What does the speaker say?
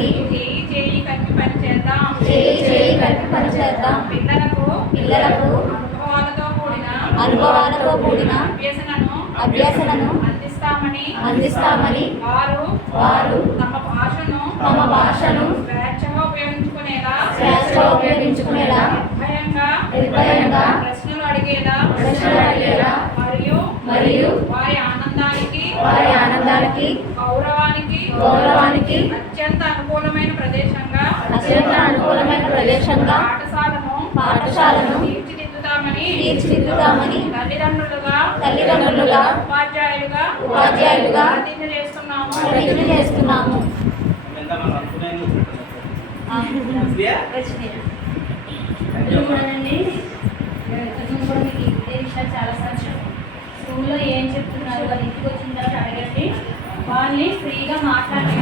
సమాజానికి చేయి చేయి కలిపి పనిచేద్దాం. చేయి చేయి కలిపి పనిచేద్దాం. పిల్లలకు అనుభవాలతో కూడిన అభ్యసనను అందిస్తామని వారు తమ భాషను స్వేచ్ఛగా ఉపయోగించుకునేలా నిర్భయంగా ప్రశ్నలు అడిగేలా మరియు వారి ఆనందానికి గౌరవానికి అత్యంత అనుకూలమైన ప్రదేశంగా పాఠశాలను తీర్చిదిద్దుతామని తల్లిదండ్రులుగా ఉపాధ్యాయులుగా ప్రతిజ్ఞ చేస్తున్నాము. చాలా స్కూల్లో ఏం చెప్తున్నారు, వాళ్ళు ఇంటికి వచ్చిన తర్వాత అడగండి. వాళ్ళని ఫ్రీగా మాట్లాడండి.